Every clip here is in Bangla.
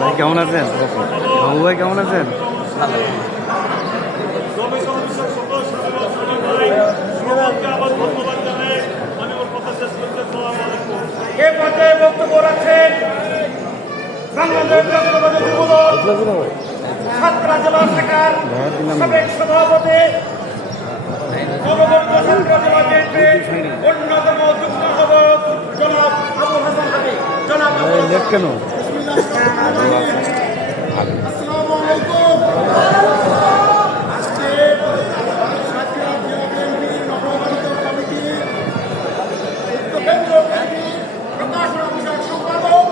ভাই কেমন আছেন? বাবু ভাই কেমন আছেন? এ পর্যায়ে বক্তব্য রাখছেন বাংলাদেশ জাতীয়তাবাদী যুবদল সাতক্ষীরা জেলা শাখার সাবেক সভাপতি নবগঠিত সাতক্ষীরা জেলা বিএনপির অন্যতম যুগ্ম আহ্বায়ক জনাব আবুল হাসান হাবিব। জনাব কেন আসসালামু আলাইকুম। আজকে সাতক্ষীরা জেলা বিএনপির নবগঠিত কমিটির কেন্দ্র কমিটির প্রকাশনা বিষয়ক সম্পাদক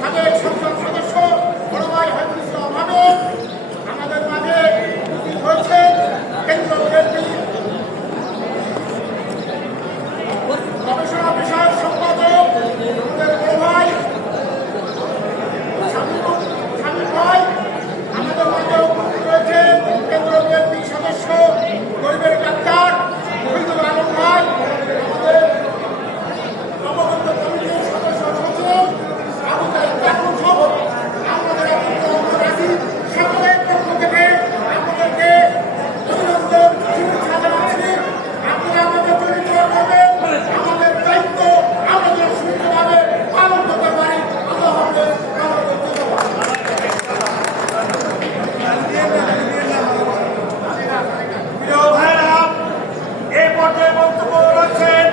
সাবেক সংসদ সদস্য বড় ভাই হাবিবুল ইসলাম হাবিব আমাদের মাঝে উপস্থিত হয়েছেন। কেন্দ্র বিএনপির গবেষণা বিষয়ক সম্পাদক আমাদের বড় ভাই শামীম ভাই আমাদের মাঝে উপস্থিত রয়েছেন। কেন্দ্র বিএনপির সদস্য গরিবের ডাক্তার শহীদুল আলম ভাই, আমাদের নবগঠিত কমিটির সদস্য সচিব আবু তাহের কাকুর সহ আমাদের সকলের পক্ষ থেকে আমাদেরকে অভিনন্দন শুভেচ্ছা জানাচ্ছি। আপনারা আমাদের চরিত্র করবেন, আমাদের দায়িত্ব আমরা যেন সুন্দরভাবে পালন করতে পারি। আল্লাহ হাফেজ। প্রিয় ভাইরা, এই পর্যায়ে বক্তব্য রাখছেন